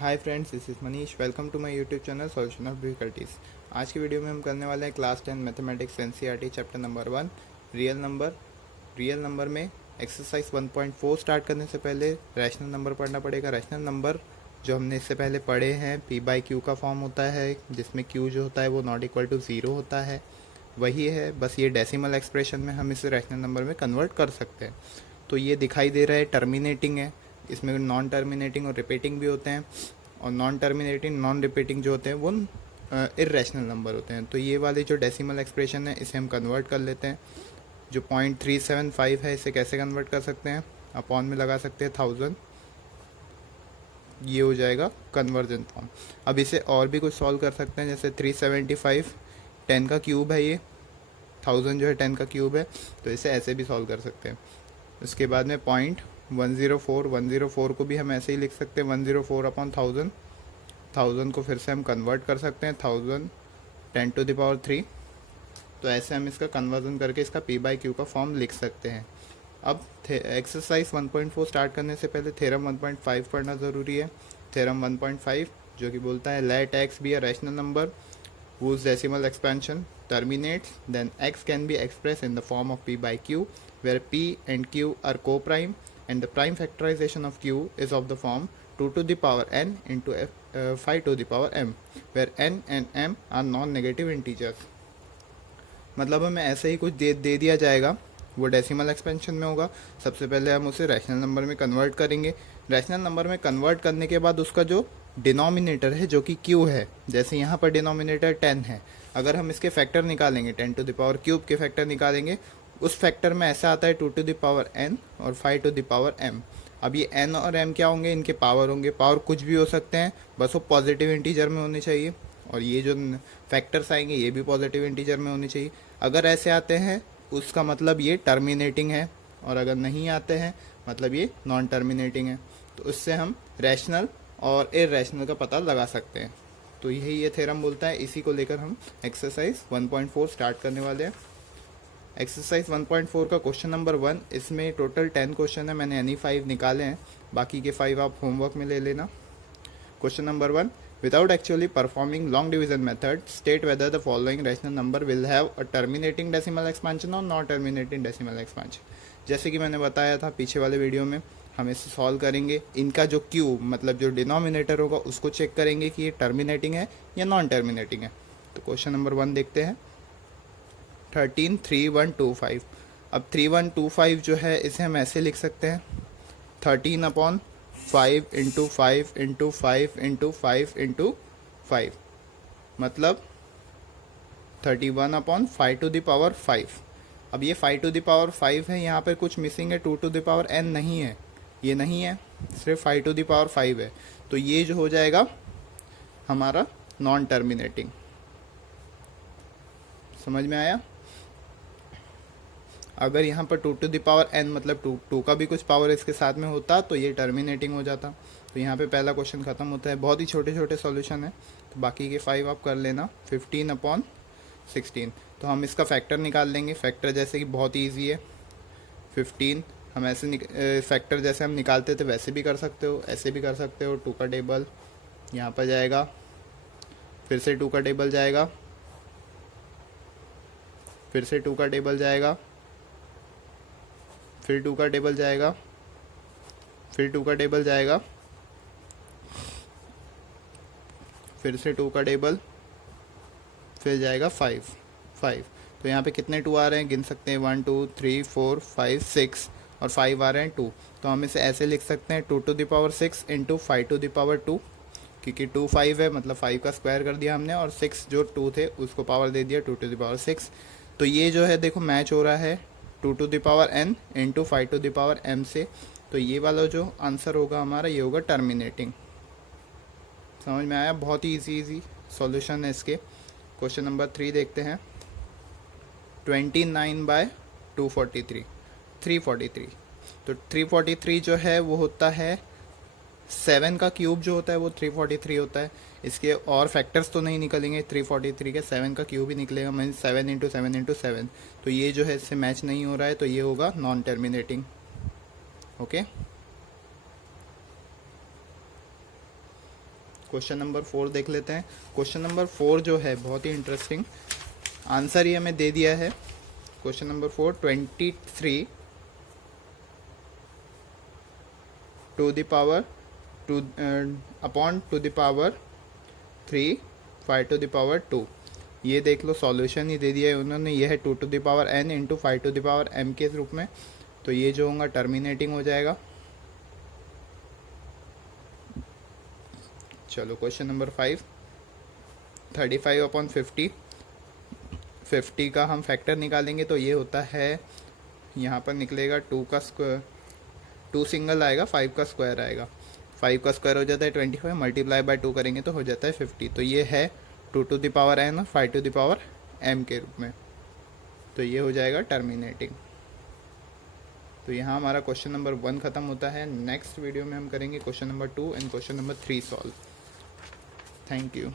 Hi friends, this is Manish. Welcome to my YouTube channel solution of difficulties. आज की video में हम करने वाले हैं class 10 mathematics NCERT chapter number 1 real number. Real number में एक्सरसाइज 1.4 स्टार्ट करने से पहले रैशनल नंबर पढ़ना पड़ेगा। रैशनल नंबर जो हमने इससे पहले पढ़े हैं पी बाई क्यू का फॉर्म होता है, जिसमें क्यू जो होता है वो नॉट इक्वल टू ज़ीरो होता है, वही है। बस ये डेसिमल एक्सप्रेशन में हम इसे रैशनल नंबर में कन्वर्ट कर सकते हैं। तो ये दिखाई दे रहा है टर्मिनेटिंग है, इसमें नॉन टर्मिनेटिंग और रिपीटिंग भी होते हैं, और नॉन टर्मिनेटिंग नॉन रिपीटिंग जो होते हैं वो इर्रेशनल नंबर होते हैं। तो ये वाली जो डेसिमल एक्सप्रेशन है इसे हम कन्वर्ट कर लेते हैं। जो 0.375 है इसे कैसे कन्वर्ट कर सकते हैं, अपॉन में लगा सकते हैं 1000, ये हो जाएगा कन्वर्जन फॉर्म। अब इसे और भी कुछ सॉल्व कर सकते हैं, जैसे 375 10 का क्यूब है, ये 1000 जो है 10 का क्यूब है, तो इसे ऐसे भी सॉल्व कर सकते हैं। उसके बाद में 104 को भी हम ऐसे ही लिख सकते हैं, 104 अपॉन 1000 को फिर से हम कन्वर्ट कर सकते हैं 1000 10⁻3। तो ऐसे हम इसका कन्वर्जन करके इसका पी बाई क्यू का फॉर्म लिख सकते हैं। अब एक्सरसाइज 1.4 स्टार्ट करने से पहले थ्योरम 1.5 पढ़ना ज़रूरी है। थ्योरम 1.5 जो कि बोलता है let x be a rational number whose decimal expansion terminates, then x can be expressed in the form of p by q, where p and q are co-prime, and the prime factorization of q is of the form 2 to the power n into 5 to the power m, where n and m are non-negative integers। मतलब हमें ऐसे ही कुछ दे दिया जाएगा, वो decimal expansion में होगा। सबसे पहले हम उसे रैशनल नंबर में कन्वर्ट करेंगे। रैशनल नंबर में कन्वर्ट करने के बाद उसका जो डिनोमिनेटर है जो कि q है, जैसे यहाँ पर डिनोमिनेटर 10 है, अगर हम इसके फैक्टर निकालेंगे 10 टू द पावर क्यूब के फैक्टर निकालेंगे, उस फैक्टर में ऐसा आता है 2 टू द पावर n और 5 टू द पावर m। अब ये n और m क्या होंगे, इनके पावर होंगे। पावर कुछ भी हो सकते हैं, बस वो पॉजिटिव इंटीजर में होने चाहिए, और ये जो फैक्टर्स आएंगे ये भी पॉजिटिव इंटीजर में होने चाहिए। अगर ऐसे आते हैं उसका मतलब ये टर्मिनेटिंग है, और अगर नहीं आते हैं मतलब ये नॉन टर्मिनेटिंग है। तो उससे हम रैशनल और इर्रेशनल का पता लगा सकते हैं। तो यही ये थ्योरम बोलता है, इसी को लेकर हम एक्सरसाइज 1.4 स्टार्ट करने वाले हैं। एक्सरसाइज 1.4 का क्वेश्चन नंबर 1, इसमें टोटल 10 क्वेश्चन है, मैंने एनी 5 निकाले हैं, बाकी के 5 आप होमवर्क में ले लेना। Question number 1, without actually performing long division method, state whether the following rational number will have a terminating decimal expansion or non terminating decimal expansion। जैसे कि मैंने बताया था पीछे वाले वीडियो में, हम इसे सॉल्व करेंगे। इनका जो क्यू मतलब जो डिनोमिनेटर होगा उसको चेक करेंगे कि ये टर्मिनेटिंग है या नॉन टर्मिनेटिंग है। तो क्वेश्चन नंबर 1 देखते हैं। 13 3 1 2 5। अब 3 1 2 5 जो है इसे हम ऐसे लिख सकते हैं, 13 upon 5 into 5 into 5 into 5 into 5, मतलब 31 अपॉन 5 टू द पावर 5। अब ये 5 टू द पावर 5 है, यहाँ पर कुछ मिसिंग है, 2 टू द पावर n नहीं है, ये नहीं है, सिर्फ 5 टू द पावर 5 है। तो ये जो हो जाएगा हमारा नॉन टर्मिनेटिंग। समझ में आया? अगर यहाँ पर 2 टू द पावर n मतलब 2 का भी कुछ पावर इसके साथ में होता तो ये टर्मिनेटिंग हो जाता। तो यहाँ पे पहला क्वेश्चन ख़त्म होता है। बहुत ही छोटे छोटे सॉल्यूशन है, तो बाकी के 5 आप कर लेना। 15 अपॉन 16, तो हम इसका फैक्टर निकाल लेंगे। फैक्टर जैसे कि बहुत ईजी है, 15 हम ऐसे फैक्टर जैसे हम निकालते थे वैसे भी कर सकते हो, ऐसे भी कर सकते हो। 2 का टेबल यहाँ पर जाएगा, फिर से 2 का टेबल जाएगा, फिर से 2 का टेबल जाएगा, फिर 2 का टेबल जाएगा, फिर 2 का टेबल जाएगा, फिर से 2 का टेबल, फिर जाएगा 5 5। तो यहाँ पे कितने 2 आ रहे हैं गिन सकते हैं, 1 2 3 4 5 6, और 5 आ रहे हैं 2। तो हम इसे ऐसे लिख सकते हैं 2 to the power 6 into 5 to the power 2, क्योंकि 2 5 है मतलब 5 का स्क्वायर कर दिया हमने, और 6 जो 2 थे उसको पावर दे दिया 2 टू द पावर 6। तो ये जो है देखो मैच हो रहा है 2 to the power n into 5 to the power m से। तो ये वाला जो आंसर होगा हमारा ये होगा टर्मिनेटिंग। समझ में आया? बहुत ही इजी सॉल्यूशन है इसके। क्वेश्चन नंबर 3 देखते हैं। 29/243 343। तो 343 जो है वो होता है 7 का क्यूब जो होता है वो 343 होता है। इसके और फैक्टर्स तो नहीं निकलेंगे, 343 के 7 का क्यूब ही निकलेगा, मीन 7 इंटू 7 इंटू 7। तो ये जो है इससे मैच नहीं हो रहा है, तो ये होगा non terminating. Okay, question number 4 देख लेते हैं। क्वेश्चन नंबर 4 जो है बहुत ही इंटरेस्टिंग, आंसर ये हमें दे दिया है। Question number 4, 23 to the power two upon two the पावर 3 5 टू द पावर 2। ये देख लो सॉल्यूशन ही दे दिया है उन्होंने, ये है 2 to the power n into 5 to the power m के रूप में। तो ये जो होगा टर्मिनेटिंग हो जाएगा। चलो क्वेश्चन नंबर 5, 35 अपॉन 50 का हम फैक्टर निकालेंगे तो ये होता है, यहाँ पर निकलेगा 2 का स्क्वायर, 2 सिंगल आएगा, 5 का स्क्वायर आएगा। 5 का स्क्वायर हो जाता है 25, मल्टीप्लाई बाय 2 करेंगे तो हो जाता है 50। तो ये है 2 टू द पावर n और 5 टू द पावर m के रूप में। तो ये हो जाएगा टर्मिनेटिंग। तो यहाँ हमारा क्वेश्चन नंबर 1 ख़त्म होता है। नेक्स्ट वीडियो में हम करेंगे question number 2 and question number 3 solve. Thank you.